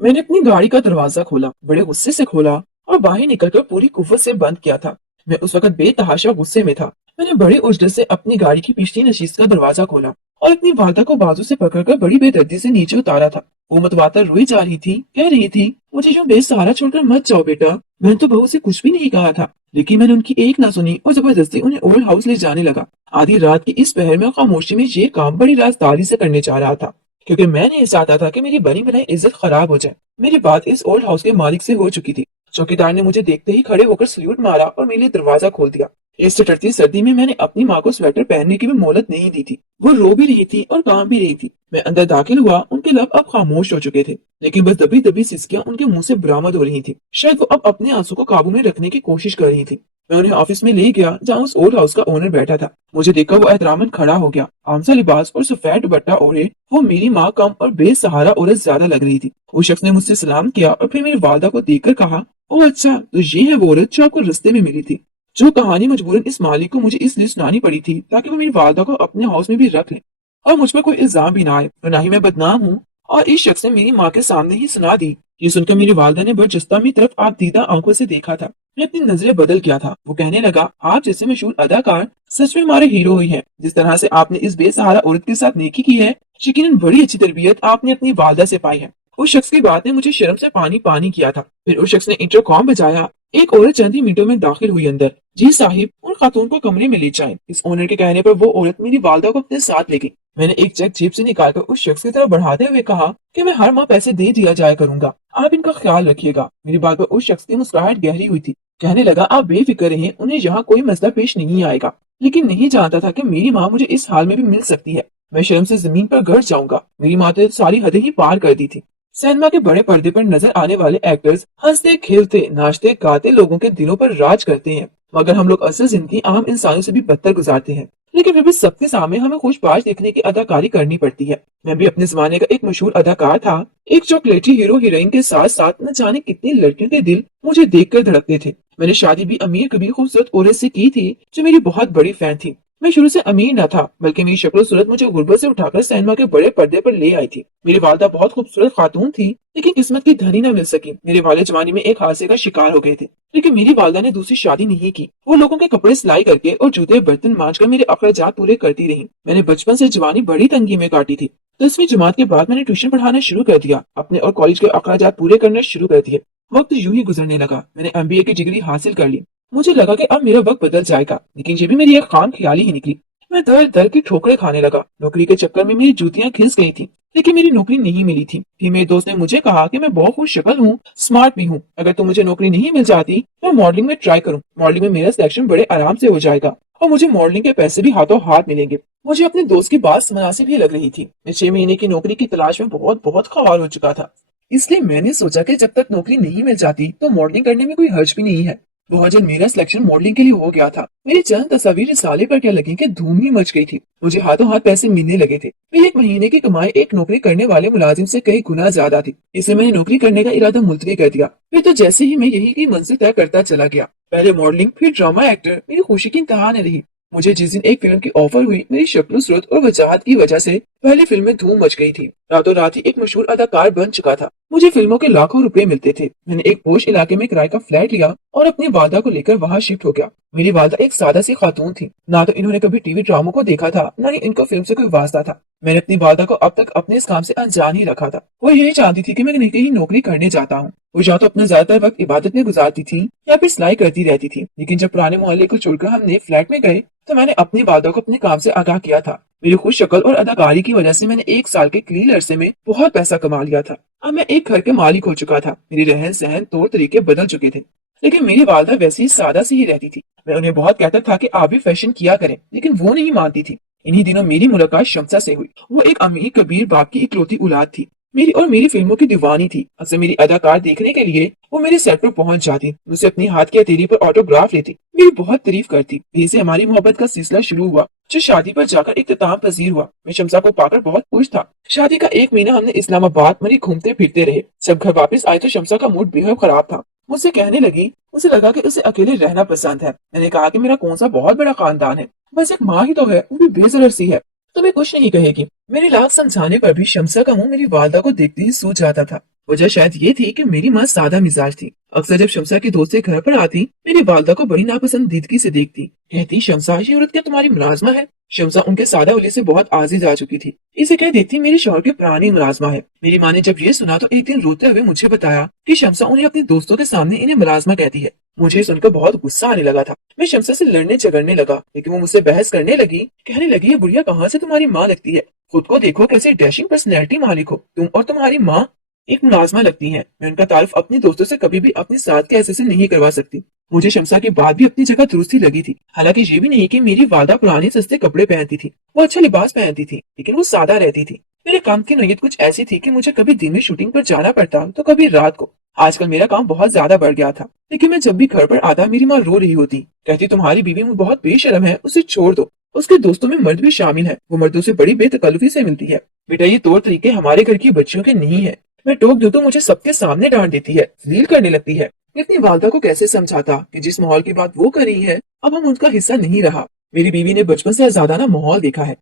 मैंने अपनी गाड़ी का दरवाजा खोला, बड़े गुस्से से खोला और बाहर निकलकर पूरी कुव्वत से बंद किया था। मैं उस वक्त बेतहाशा गुस्से में था। मैंने बड़े उजड़े से अपनी गाड़ी की पिछली नशीस का दरवाजा खोला और अपनी वालदा को बाजू से पकड़कर बड़ी बेदर्दी से नीचे उतारा था। वो मतवातर रोई जा रही थी, कह रही थी, मुझे यूं बेसहारा छोड़कर मत जाओ बेटा। मैंने तो बहू से कुछ भी नहीं कहा था, लेकिन मैंने उनकी एक ना सुनी और जबरदस्ती उन्हें ओल्ड हाउस ले जाने लगा। आधी रात की इस पहर में खामोशी में ये काम बड़ी राजदारी से करने जा रहा था, क्योंकि मैं नहीं चाहता था कि मेरी बनी बनाई इज्जत खराब हो जाए। मेरी बात इस ओल्ड हाउस के मालिक से हो चुकी थी। चौकीदार ने मुझे देखते ही खड़े होकर सल्यूट मारा और मेरे लिए दरवाजा खोल दिया। इस चटरती सर्दी में मैंने अपनी माँ को स्वेटर पहनने की भी मोहलत नहीं दी थी। वो रो भी रही थी और काम भी रही थी। मैं अंदर दाखिल हुआ, उनके लब अब खामोश हो चुके थे, लेकिन बस दबी दबी सिसकियां उनके मुंह से बरामद हो रही थी। शायद वो अब अपने आंसू को काबू में रखने की कोशिश कर रही थी। मैं उन्हें ऑफिस में ले गया, जहाँ उस ओल्ड हाउस का ओनर बैठा था। मुझे देखकर वो एहतरामन खड़ा हो गया। आमसा लिबास और सफेद दुपट्टा ओढ़े वो मेरी माँ कम और बेसहारा औरत ज्यादा लग रही थी। उस शख्स ने मुझसे सलाम किया और फिर मेरी वालदा को देखकर कहा, ओह अच्छा, तो ये है वो औरत जो आपको रास्ते में मिली थी। जो कहानी मजबूरन इस मालिक को मुझे इसलिए सुनानी पड़ी थी ताकि वो मेरी वालदा को अपने हाउस में भी रख ले और मुझ पर कोई इल्जाम भी ना आए और ना ही मैं बदनाम हूँ। और इस शख्स ने मेरी माँ के सामने ही सुना दी। ये सुनकर मेरी वालदा ने बरजस्ता मेरी तरफ आप दीदा आंखों से देखा था। मैं अपनी नजरें बदल गया था। वो कहने लगा, आप जैसे मशहूर अदाकार सच में हमारे हीरो ही हैं। जिस तरह से आपने इस बेसहारा औरत के साथ नेकी की है, यकीनन बड़ी अच्छी तरबियत आपने अपनी वालदा से पाई है। उस शख्स की बात ने मुझे शर्म से पानी पानी किया था। फिर उस शख्स ने इंटरकॉम बजाया। एक औरत चंद ही मिनटों में दाखिल हुई अंदर। जी साहिब, उन खातून को कमरे में ले जाएं। इस ओनर के कहने पर वो औरत मेरी वालदा को अपने साथ ले गई। मैंने एक चेक जेब से निकालकर उस शख्स की तरफ बढ़ाते हुए कहा कि मैं हर माह पैसे दे दिया जाया करूंगा, आप इनका ख्याल रखिएगा। मेरी बात पर उस शख्स की मुस्कुराहट गहरी हुई थी। कहने लगा, आप बेफिक्र रहें, उन्हें यहाँ कोई मसला पेश नहीं आएगा। लेकिन नहीं जानता था कि मेरी माँ मुझे इस हाल में भी मिल सकती है। मैं शर्म से जमीन पर गिर जाऊंगा। मेरी माँ तो सारी हदें ही पार कर दी थी। सिनेमा के बड़े पर्दे पर नजर आने वाले एक्टर्स हंसते खेलते नाचते गाते लोगों के दिलों पर राज करते हैं, मगर हम लोग असल जिंदगी आम इंसानों से भी बदतर गुजारते हैं। लेकिन फिर भी सबके सामने हमें खुशबाश दिखने की अदाकारी करनी पड़ती है। मैं भी अपने जमाने का एक मशहूर अदाकार था। एक चॉकलेटी हीरो हीरोइन के साथ साथ न जाने कितनी लड़कियों के दिल मुझे देखकर धड़कते थे। मैंने शादी भी अमीर कबीर खूबसूरत औरत से की थी जो मेरी बहुत बड़ी फैन थी। मैं शुरू से अमीर न था, बल्कि मेरी शक्ल सूरत मुझे गुर्बत से उठाकर सिनेमा के बड़े पर्दे पर ले आई थी। मेरी वालदा बहुत खूबसूरत खातून थी, लेकिन किस्मत की धनी न मिल सकी। मेरे वाले जवानी में एक हादसे का शिकार हो गए थे, लेकिन मेरी वालदा ने दूसरी शादी नहीं की। वो लोगों के कपड़े सिलाई करके और जूते बर्तन मांझ कर मेरे अखराजात पूरे करती रही। मैंने बचपन से जवानी बड़ी तंगी में काटी थी। 10वीं जमात के बाद मैंने ट्यूशन पढ़ाना शुरू कर दिया, अपने और कॉलेज के अखराजात पूरे करने शुरू कर दिए। वक्त यूं ही गुजरने लगा। मैंने एमबीए की डिग्री हासिल कर ली। मुझे लगा कि अब मेरा वक्त बदल जाएगा, लेकिन ये भी मेरी एक खाम ख्याली ही निकली। मैं दर दर की ठोकरें खाने लगा। नौकरी के चक्कर में मेरी जूतियां खिस गई थी, लेकिन मेरी नौकरी नहीं मिली थी। फिर मेरे दोस्त ने मुझे कहा कि मैं बहुत खुश शक्ल हूँ, स्मार्ट भी हूँ। अगर तो मुझे नौकरी नहीं मिल जाती, मैं मॉडलिंग में ट्राई करूँ। मॉडलिंग में मेरा सिलेक्शन बड़े आराम से हो जाएगा और मुझे मॉडलिंग के पैसे भी हाथों हाथ मिलेंगे। मुझे अपने दोस्त की बात मुनासिब ही लग रही थी। मैं 6 महीने की नौकरी की तलाश में बहुत बहुत ख्वार हो चुका था। इसलिए मैंने सोचा कि जब तक नौकरी नहीं मिल जाती तो मॉडलिंग करने में कोई हर्ज भी नहीं है। बहुत जल्द मेरा सिलेक्शन मॉडलिंग के लिए हो गया था। मेरी चंद तस्वीर रिसाले पर क्या लगी कि धूम ही मच गई थी। मुझे हाथों हाथ पैसे मिलने लगे थे। मेरी एक महीने की कमाई एक नौकरी करने वाले मुलाजिम से कई गुना ज्यादा थी। इसलिए मैंने नौकरी करने का इरादा मुलतवी कर दिया। फिर तो जैसे ही मैं यही की मंजिल तय करता चला गया, पहले मॉडलिंग फिर ड्रामा एक्टर, मेरी खुशी की इंतहा न रही। मुझे जिस दिन एक फिल्म की ऑफर हुई, मेरी शक्ल सूरत और वजाहत की वजह से पहली फिल्म में धूम मच गई थी। रातों रात ही एक मशहूर अदाकार बन चुका था। मुझे फिल्मों के लाखों रुपए मिलते थे। मैंने एक पोश इलाके में किराए का फ्लैट लिया और अपनी वालदा को लेकर वहां शिफ्ट हो गया। मेरी वालदा एक सादा सी खातून थी। ना तो इन्होंने कभी टीवी ड्रामों को देखा था, ना ही इनको फिल्म से कोई वास्ता था। मैंने अपनी वालदा को अब तक अपने इस काम से अनजान ही रखा था। वो यही चाहती थी कि मैं कहीं नौकरी करने जाता हूँ। वो या तो अपना ज्यादातर वक्त इबादत में गुजारती थी या फिर सिलाई करती रहती थी। लेकिन जब पुराने मोहल्ले को छोड़कर हम नए फ्लैट में गए तो मैंने अपनी वालदा को अपने काम से आगाह किया था। मेरी खुश शक्ल और अदाकारी की वजह से मैंने 1 साल के कलील अरसे में बहुत पैसा कमा लिया था। अब मैं एक घर के मालिक हो चुका था। मेरी रहन सहन तौर तरीके बदल चुके थे, लेकिन मेरी वालदा वैसी ही सादा सी ही रहती थी। मैं उन्हें बहुत कहता था कि आप भी फैशन किया करें, लेकिन वो नहीं मानती थी। इन्हीं दिनों मेरी मुलाकात शमसा से हुई। वो एक अमीर कबीर बाप की इकलौती औलाद थी। मेरी और मेरी फिल्मों की दीवानी थी। अक्सर मेरी अदाकार देखने के लिए वो मेरे सेट पर पहुंच जाती, मुझसे अपनी हाथ की हथेली पर ऑटोग्राफ लेती, मेरी बहुत तारीफ करती। यहीं से हमारी मोहब्बत का सिलसिला शुरू हुआ, जो शादी पर जाकर इख्तिताम पजीर हुआ। मैं शमसा को पाकर बहुत खुश था। शादी का 1 महीना हमने इस्लामाबाद मरी घूमते फिरते रहे। जब घर वापस आए तो शमसा का मूड बेहद खराब था। मुझसे कहने लगी, उसे लगा कि उसे अकेले रहना पसंद है। मैंने कहा कि मेरा कौन सा बहुत बड़ा खानदान है, बस एक माँ ही तो है, वो भी बेजरर सी है, तुम्हें कुछ नहीं कहेगी। मेरी लाख समझाने पर भी शमसा का मुंह मेरी वालदा को देखते ही सूज जाता था। وجہ شاید یہ تھی کہ میری ماں سادہ مزاج تھی۔ اکثر جب شمسا کی دوستیں گھر پر آتی، میری والدہ کو بڑی ناپسندیدگی سے دیکھتی، کہتی شمسا یہ عورت کیا تمہاری ملازمہ ہے؟ شمسا ان کے سادہ ولی سے بہت عاجز آ چکی تھی، اسے کہہ دیتی میرے شوہر کی پرانی ملازمہ ہے۔ میری ماں نے جب یہ سنا تو ایک دن روتے ہوئے مجھے بتایا کہ شمسا انہیں اپنے دوستوں کے سامنے انہیں ملازمہ کہتی ہے۔ مجھے سن کر بہت غصہ آنے لگا تھا، میں شمسا سے لڑنے جھگڑنے لگا، لیکن وہ مجھ سے بحث کرنے لگی، کہنے لگی یہ بڑھیا کہاں سے تمہاری ماں لگتی ہے، خود کو دیکھو کیسے ڈیشنگ پرسنالٹی مالک ہو، تم اور تمہاری ماں ایک ملازمہ لگتی ہیں۔ میں ان کا تعارف اپنی دوستوں سے کبھی بھی اپنی ساتھ کے ایسے سے نہیں کروا سکتی۔ مجھے شمسا کی بات بھی اپنی جگہ درستی لگی تھی، حالانکہ یہ بھی نہیں کہ میری والدہ پرانے سستے کپڑے پہنتی تھی، وہ اچھا لباس پہنتی تھی، لیکن وہ سادہ رہتی تھی۔ میرے کام کی نوعیت کچھ ایسی تھی کہ مجھے کبھی دن میں شوٹنگ پر جانا پڑتا تو کبھی رات کو۔ آج کل میرا کام بہت زیادہ بڑھ گیا تھا، لیکن میں جب بھی گھر پر آتا میری ماں رو رہی ہوتی، کہتی تمہاری بیوی میں بہت بے شرم ہے، اسے چھوڑ دو، اس کے دوستوں میں مرد بھی شامل ہے، وہ مردوں سے بڑی بے تکلفی سے ملتی ہے۔ بیٹا یہ طور طریقے ہمارے گھر کی بچیوں کے نہیں ہے، میں ٹوک دوں تو مجھے سب کے سامنے ڈانٹ دیتی ہے، ذلیل کرنے لگتی ہے۔ میں اپنی والدہ کو کیسے سمجھاتا کہ جس ماحول کی بات وہ کر رہی ہے اب ہم ان کا حصہ نہیں رہا۔ میری بیوی نے بچپن سے آزادانہ ماحول دیکھا ہے،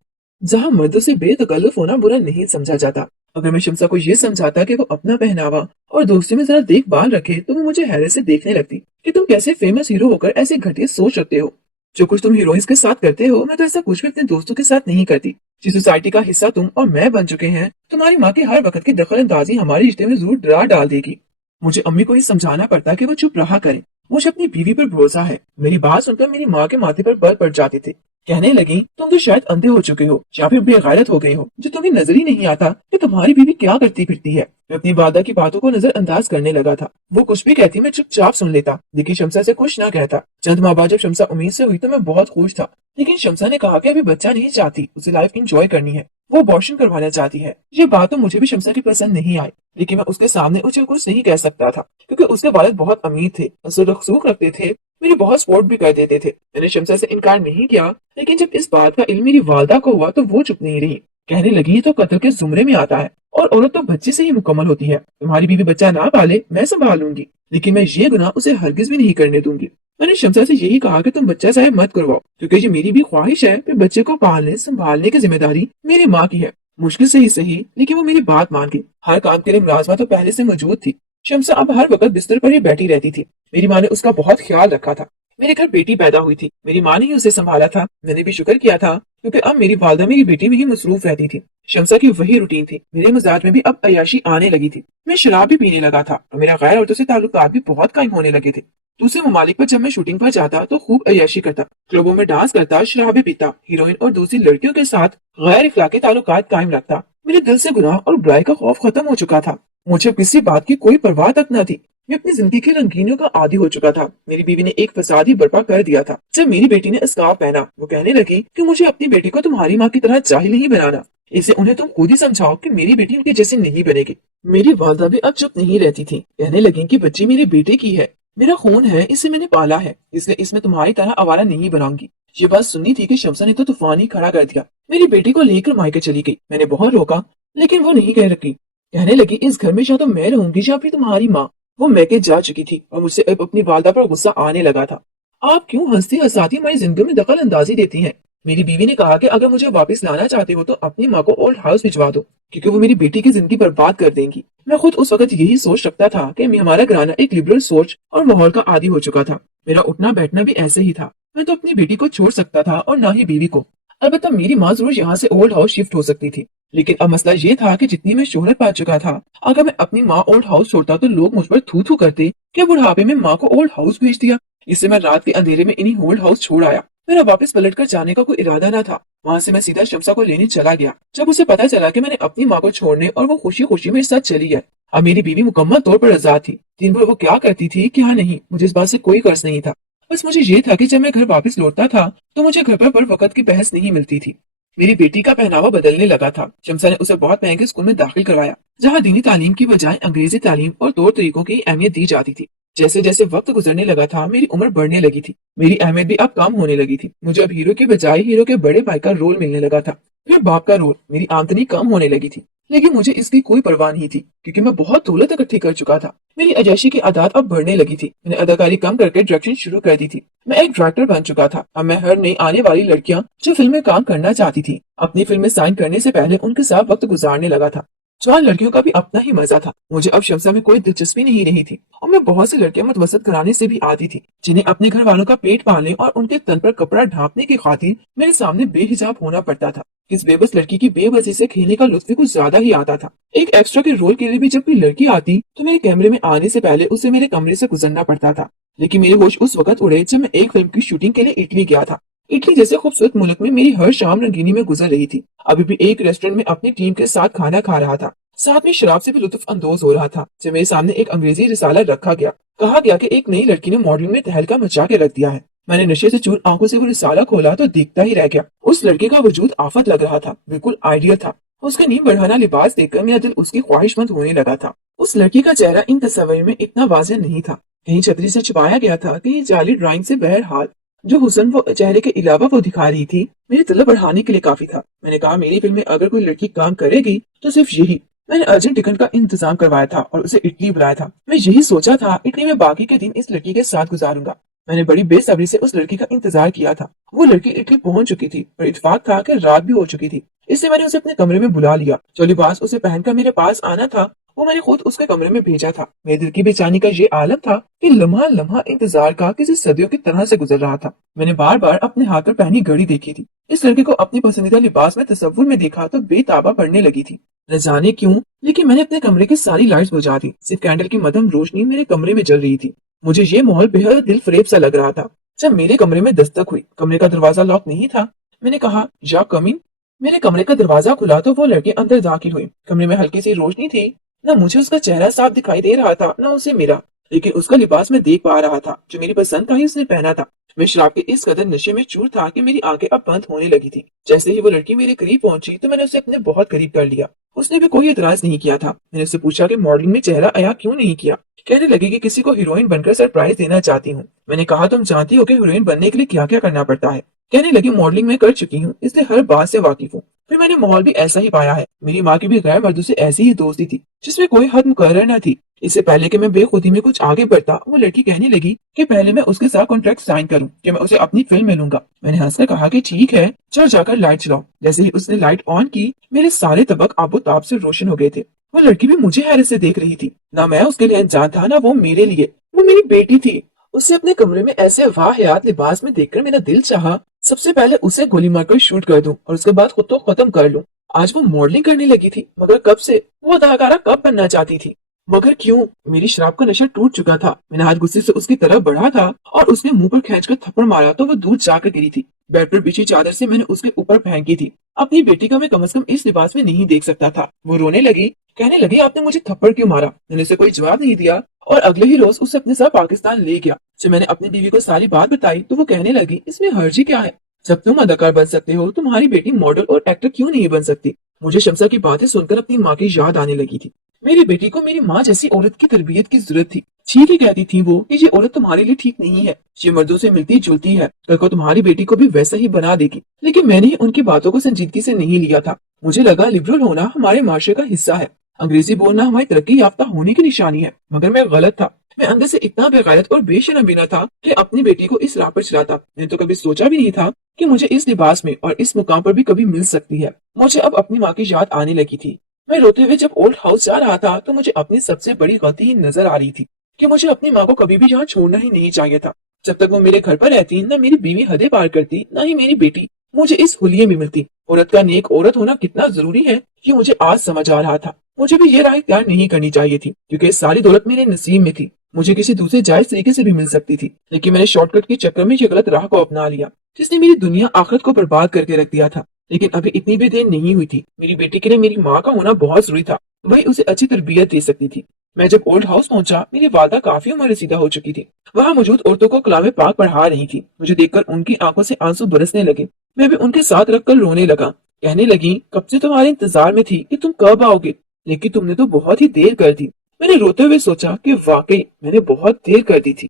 جہاں مردوں سے بے تکلف ہونا برا نہیں سمجھا جاتا۔ اگر میں شمسا کو یہ سمجھاتا کہ وہ اپنا پہناوا اور دوستی میں ذرا دیکھ بھال رکھے تو وہ مجھے حیرت سے دیکھنے لگتی کہ تم کیسے فیمس ہیرو ہو کر ایسے گھٹیا سوچ رکھتے ہو، جو کچھ تم ہیروئنس کے ساتھ کرتے ہو میں تو ایسا کچھ بھی اپنے دوستوں کے ساتھ نہیں کرتی۔ جس سوسائٹی کا حصہ تم اور میں بن چکے ہیں، تمہاری ماں کی ہر وقت کی دخل اندازی ہمارے رشتے میں ضرور ڈرا ڈال دے گی۔ مجھے امی کو یہ سمجھانا پڑتا کہ وہ چپ رہا کریں، مجھے اپنی بیوی پر بھروسہ ہے۔ میری بات سن کر میری ماں کے ماتھے پر بل پڑ جاتے تھے، کہنے لگی تم تو شاید اندھے ہو چکے ہو یا پھر بے غیرت ہو گئے ہو، جو تمہیں نظر ہی نہیں آتا کہ تمہاری بیوی کیا کرتی پھرتی ہے۔ میں اپنی والدہ کی باتوں کو نظر انداز کرنے لگا تھا، وہ کچھ بھی کہتی میں چپ چاپ سن لیتا، لیکن شمسا سے کچھ نہ کہتا۔ چند ماہ بعد جب شمسا امید سے ہوئی تو میں بہت خوش تھا، لیکن شمسا نے کہا کہ ابھی بچہ نہیں چاہتی، اسے لائف انجوائے کرنی ہے، وہ ابارشن کروانا چاہتی ہے۔ یہ بات تو مجھے بھی شمسا کی پسند نہیں آئی، لیکن میں اس کے سامنے اسے کچھ نہیں کہہ سکتا تھا، کیونکہ اس کے والد بہت امیر تھے، اسے رخصوخ رکھتے تھے، میری بہت سپورٹ بھی کر دیتے تھے۔ میں نے شمسا سے انکار نہیں کیا، لیکن جب اس بات کا علم میری والدہ کو ہوا تو وہ چپ نہیں رہی، کہنے لگی یہ تو قتل کے زمرے میں آتا ہے، اور عورت تو بچے سے ہی مکمل ہوتی ہے، تمہاری بیوی بچہ نہ پالے میں سنبھال لوں گی، لیکن میں یہ گناہ اسے ہرگز بھی نہیں کرنے دوں گی۔ میں نے شمسا سے یہی کہا کہ تم بچہ صاحب مت کرواؤ، کیونکہ یہ میری بھی خواہش ہے کہ بچے کو پالنے سنبھالنے کی ذمہ داری میری ماں کی ہے۔ مشکل سے ہی صحیح، لیکن وہ میری بات مان گئی۔ ہر کام کے لیے ملازمہ تو پہلے سے موجود تھی، شمسا اب ہر وقت بستر پر ہی بیٹھی رہتی تھی۔ میری ماں نے اس کا بہت خیال رکھا تھا، میرے گھر بیٹی پیدا ہوئی تھی، میری ماں نے ہی اسے سنبھالا تھا، میں نے بھی شکر کیا تھا، کیونکہ اب میری والدہ میری بیٹی میں ہی مصروف رہتی تھی۔ شمسا کی وہی روٹین تھی، میرے مزاج میں بھی اب عیاشی آنے لگی تھی، میں شراب بھی پینے لگا تھا، اور میرا غیر عورتوں سے تعلقات بھی بہت قائم ہونے لگے تھے۔ دوسرے ممالک پر جب میں شوٹنگ پر جاتا تو خوب عیاشی کرتا، کلبوں میں ڈانس کرتا، شرابیں پیتا، ہیروئن اور دوسری لڑکیوں کے ساتھ غیر اخلاقی تعلقات قائم رکھتا۔ میرے دل سے گناہ اور برائی کا خوف ختم ہو چکا تھا، مجھے کسی بات کی کوئی پرواہ تک نہ تھی، میں اپنی زندگی کی رنگینیوں کا عادی ہو چکا تھا۔ میری بیوی نے ایک فساد ہی برپا کر دیا تھا جب میری بیٹی نے اسکارف پہنا، وہ کہنے لگی کہ مجھے اپنی بیٹی کو تمہاری ماں کی طرح جاہل نہیں بنانا، اسے انہیں تم خود ہی سمجھاؤ کہ میری بیٹی ان کے جیسی نہیں بنے گی۔ میری والدہ بھی اب چپ نہیں رہتی تھی، کہنے لگی کہ بچی میرے بیٹے کی ہے، میرا خون ہے، اسے میں نے پالا ہے، اس لیے اس میں تمہاری طرح آوارہ نہیں بناؤں گی۔ یہ بات سننی تھی کہ شمسا نے تو طوفان ہی کھڑا کر دیا، میری بیٹی کو لے کر مائکے چلی گئی۔ میں نے بہت روکا، لیکن وہ نہیں کہہ رکی، کہنے لگی اس گھر میں یا تو میں رہوں گی یا پھر تمہاری ماں۔ وہ میکے جا چکی تھی اور مجھ سے اب اپنی والدہ پر غصہ آنے لگا تھا۔ آپ کیوں ہنستی ہنساتی ہماری زندگی میں دخل اندازی دیتی ہیں؟ میری بیوی نے کہا کہ اگر مجھے واپس لانا چاہتے ہو تو اپنی ماں کو اولڈ ہاؤس بھجوا دو، کیونکہ وہ میری بیٹی کی زندگی برباد کر دیں گی۔ میں خود اس وقت یہی سوچ رکھتا تھا کہ ہمارا گھرانہ ایک لبرل سوچ اور ماحول کا عادی ہو چکا تھا، میرا اٹھنا بیٹھنا بھی ایسے ہی تھا، میں تو اپنی بیٹی کو چھوڑ سکتا تھا اور نہ ہی بیوی کو۔ البتہ میری ماں ضرور یہاں سے اولڈ ہاؤس شفٹ ہو سکتی تھی، لیکن اب مسئلہ یہ تھا کہ جتنی میں شہرت پا چکا تھا، اگر میں اپنی ماں اولڈ ہاؤس چھوڑتا تو لوگ مجھ پر تھو تھو کرتے کہ بڑھاپے میں ماں کو اولڈ ہاؤس بھیج دیا۔ اس سے میں رات کے اندھیرے میں انہی اولڈ ہاؤس چھوڑ آیا، میرا واپس پلٹ کر جانے کا کوئی ارادہ نہ تھا۔ وہاں سے میں سیدھا شمسا کو لینے چلا گیا، جب اسے پتا چلا کہ میں نے اپنی ماں کو چھوڑنے اور وہ خوشی خوشی میرے ساتھ چلی ہے۔ اب میری بیوی مکمل طور پر آزاد تھی، دن بھر وہ کیا کرتی تھی کیا نہیں، مجھے اس بات سے کوئی غرض نہیں تھا، بس مجھے یہ تھا کہ جب میں گھر واپس لوٹتا تھا تو مجھے گھر پر وقت کی بحث نہیں ملتی تھی۔ میری بیٹی کا پہناوا بدلنے لگا تھا، شمسا نے اسے بہت مہنگے اسکول میں داخل کروایا، جہاں دینی تعلیم کی بجائے انگریزی تعلیم اور طور طریقوں کی اہمیت دی جاتی تھی۔ جیسے جیسے وقت گزرنے لگا تھا میری عمر بڑھنے لگی تھی، میری اہمیت بھی اب کم ہونے لگی تھی، مجھے اب ہیرو کے بجائے ہیرو کے بڑے بھائی کا رول ملنے لگا تھا، پھر باپ کا رول، میری آمدنی کم ہونے لگی تھی، لیکن مجھے اس کی کوئی پرواہ نہیں تھی کیونکہ میں بہت دولت اکٹھی کر چکا تھا۔ میری عیاشی کی عادات اب بڑھنے لگی تھی، میں نے اداکاری کم کر کے ڈائریکشن شروع کر دی تھی، میں ایک ڈائریکٹر بن چکا تھا۔ اب میں ہر نئی آنے والی لڑکیاں جو فلم میں کام کرنا چاہتی تھی، اپنی فلم میں سائن کرنے سے پہلے ان کے ساتھ وقت گزارنے لگا تھا۔ जवान लड़कियों का भी अपना ही मजा था। मुझे अब शमसा में कोई दिलचस्पी नहीं रही थी और मैं बहुत सी लड़कियां मुतवसत घराने से भी आती थी, जिन्हें अपने घर वालों का पेट पालने और उनके तन पर कपड़ा ढांपने की खातिर मेरे सामने बेहिजाब होना पड़ता था। इस बेबस लड़की की बेवजह से खेलने का लुत्फ भी कुछ ज्यादा ही आता था। एक एक्स्ट्रा के रोल के लिए भी जब कोई लड़की आती तो मेरे कैमरे में आने से पहले उसे मेरे कमरे से गुजरना पड़ता था। लेकिन मेरे होश उस वक्त उड़े जब मैं एक फिल्म की शूटिंग के लिए इटली गया था। इटली जैसे खूबसूरत मुल्क में मेरी हर शाम रंगीनी में गुजर रही थी। अभी भी एक रेस्टोरेंट में अपनी टीम के साथ खाना खा रहा था, साथ में शराब से भी लुत्फ अंदोज हो रहा था जब मेरे सामने एक अंग्रेजी रिसाला रखा गया। कहा गया कि एक नई लड़की ने मॉडलिंग में तहलका मचा के रख दिया है। मैंने नशे से चूर आंखों से वो रिसाला खोला तो दिखता ही रह गया। उस लड़के का वजूद आफत लग रहा था, बिल्कुल आइडियल था। उसका नींद बढ़ाना लिबास देखकर मेरा दिल उसकी ख्वाहिशमंद होने लगा था। उस लड़की का चेहरा इन तस्वीर में इतना वाज़ेह नहीं था, कहीं छतरी से छुपाया गया था, कहीं जाली ड्राइंग से। बहरहाल जो हुस्न वो चेहरे के अलावा वो दिखा रही थी मेरी तलब बढ़ाने के लिए काफी था। मैंने कहा मेरी फिल्म में अगर कोई लड़की काम करेगी तो सिर्फ यही। मैंने अर्जेंट टिकट का इंतजाम करवाया था और उसे इटली बुलाया था। मैं यही सोचा था इटली में बाकी के दिन इस लड़की के साथ गुजारूंगा। मैंने बड़ी बेसब्री से उस लड़की का इंतजार किया था। वो लड़की इटली पहुंच चुकी थी और इत्तेफाक था कि रात भी हो चुकी थी, इसलिए मैंने उसे अपने कमरे में बुला लिया। जो लिबास उसे पहनकर मेरे पास आना था वो मैंने खुद उसके कमरे में भेजा था। मेरे दिल की बेचैनी का ये आलम था कि लम्हा लम्हा इंतजार का किसी सदियों की तरह से गुजर रहा था। मैंने बार बार अपने हाथ पर पहनी घड़ी देखी थी। इस लड़के को अपनी पसंदीदा लिबास में तस्वुर में देखा तो बेताबा पड़ने लगी थी। न जाने क्यों, लेकिन मैंने अपने कमरे की सारी लाइट्स बुझा दी। सिर्फ कैंडल की मध्यम रोशनी मेरे कमरे में जल रही थी। मुझे ये माहौल बेहद दिल फरेब सा लग रहा था। जब मेरे कमरे में दस्तक हुई, कमरे का दरवाजा लॉक नहीं था। मैंने कहा या कम इन। मेरे कमरे का दरवाजा खुला तो वो लड़की अंदर दाखिल हुई। कमरे में हल्की सी रोशनी थी। न मुझे उसका चेहरा साफ दिखाई दे रहा था, न उसे मेरा, लेकिन उसका लिबास मैं देख पा रहा था जो मेरी पसंद का ही उसने पहना था। मैं शराब के इस कदर नशे में चूर था कि मेरी आंखें अब बंद होने लगी थी। जैसे ही वो लड़की मेरे करीब पहुंची तो मैंने उसे अपने बहुत करीब कर लिया। उसने भी कोई एतराज नहीं किया था। मैंने उससे पूछा कि मॉडलिंग में चेहरा आया क्यों नहीं किया। कहने लगी कि किसी को हीरोइन बनकर सरप्राइज देना चाहती हूँ। मैंने कहा तुम जानती हो कि हीरोइन बनने के लिए क्या क्या करना पड़ता है। कहने लगी मॉडलिंग में कर चुकी हूँ, इसलिए हर बात से वाकिफ हूँ। फिर मैंने माहौल भी ऐसा ही पाया है। मेरी माँ की भी गैर मर्दों से ऐसी ही दोस्ती थी जिसमें कोई हद मुकर्रर न थी। इससे पहले कि मैं बेखुदी में कुछ आगे बढ़ता, वो लड़की कहने लगी कि पहले मैं उसके साथ कॉन्ट्रैक्ट साइन करूं कि मैं उसे अपनी फिल्म में लूंगा। मैंने हंसकर कहा कि ठीक है, चल जाकर लाइट चलाओ। जैसे ही उसने लाइट ऑन की मेरे सारे तबक आबोताब से रोशन हो गए थे। वो लड़की भी मुझे हैरत से देख रही थी। ना मैं उसके लिए अनजान था, ना वो मेरे लिए। वो मेरी बेटी थी। उसे अपने कमरे में ऐसे वाहियात लिबास में देखकर मेरा दिल चाहा सबसे पहले उसे गोली मारकर शूट कर दूं और उसके बाद खुद तो खत्म कर लूं। आज वो मॉडलिंग करने लगी थी, मगर कब से? वो अदाकारा कब बनना चाहती थी, मगर क्यों? मेरी शराब का नशा टूट चुका था। मैंने हाथ गुस्से से उसकी तरफ बढ़ा था और उसने मुंह पर खींचकर थप्पड़ मारा तो वो दूर जाकर गिरी थी। बेड पर बिछी चादर से मैंने उसके ऊपर फेंकी थी। अपनी बेटी का मैं कम से कम इस लिबास में नहीं देख सकता था। वो रोने लगी, कहने लगी आपने मुझे थप्पड़ क्यों मारा? मैंने उसे कोई जवाब नहीं दिया और अगले ही रोज उसे अपने साथ पाकिस्तान ले गया। जब मैंने अपनी बीवी को सारी बात बताई तो वो कहने लगी इसमें हर्जी क्या है? जब तुम अदाकार बन सकते हो तुम्हारी बेटी मॉडल और एक्टर क्यों नहीं बन सकती? मुझे शमसा की बातें सुनकर अपनी माँ की याद आने लगी थी। मेरी बेटी को मेरी माँ जैसी औरत की तरबियत की जरूरत थी। ठीक ही कहती थी वो कि ये औरत तुम्हारे लिए ठीक नहीं है, ये मर्दों से मिलती जुलती है, कल को तुम्हारी बेटी को भी वैसा ही बना देगी। लेकिन मैंने उनकी बातों को संजीदगी से नहीं लिया था। मुझे लगा लिबरल होना हमारे माशरे का हिस्सा है, अंग्रेजी बोलना हमारी तरक्की याफ्ता होने की निशानी है। मगर मैं गलत था। मैं अंदर से इतना बेगैरत और बेशरम बिना था कि अपनी बेटी को इस राह पर चलाता। मैंने तो कभी सोचा भी नहीं था कि मुझे इस लिबास में और इस मुकाम पर भी कभी मिल सकती है। मुझे अब अपनी माँ की याद आने लगी थी। मैं रोते हुए जब ओल्ड हाउस जा रहा था तो मुझे अपनी सबसे बड़ी गलती ही नजर आ रही थी कि मुझे अपनी माँ को कभी भी यहाँ छोड़ना ही नहीं चाहिए था। जब तक वो मेरे घर पर रहती, न मेरी बीवी हदें पार करती, न ही मेरी बेटी मुझे इस हुलिये में मिलती। औरत का नेक औरत होना कितना जरूरी है ये मुझे आज समझ आ रहा था। मुझे भी ये राह इख्तियार नहीं करनी चाहिए थी क्योंकि सारी दौलत मेरे नसीब में थी। मुझे किसी दूसरे जायज तरीके से भी मिल सकती थी, लेकिन मैंने शॉर्टकट के चक्कर में ये गलत राह को अपना लिया जिसने मेरी दुनिया आखिरत को बर्बाद करके रख दिया था। लेकिन अभी इतनी भी देर नहीं हुई थी। मेरी बेटी के लिए मेरी माँ का होना बहुत जरूरी था, वही उसे अच्छी तरबियत दे सकती थी। मैं जब ओल्ड हाउस पहुंचा मेरी वालदा काफी उम्र रसीदा हो चुकी थी। वहां मौजूद औरतों को कलामे पाक पढ़ा रही थी। मुझे देखकर उनकी आंखों से आंसू बरसने लगे। मैं भी उनके साथ रखकर रोने लगा। कहने लगी कब से तुम्हारे इंतजार में थी कि तुम कब आओगे, लेकिन तुमने तो बहुत ही देर कर दी। मैंने रोते हुए सोचा कि वाकई मैंने बहुत देर कर दी थी।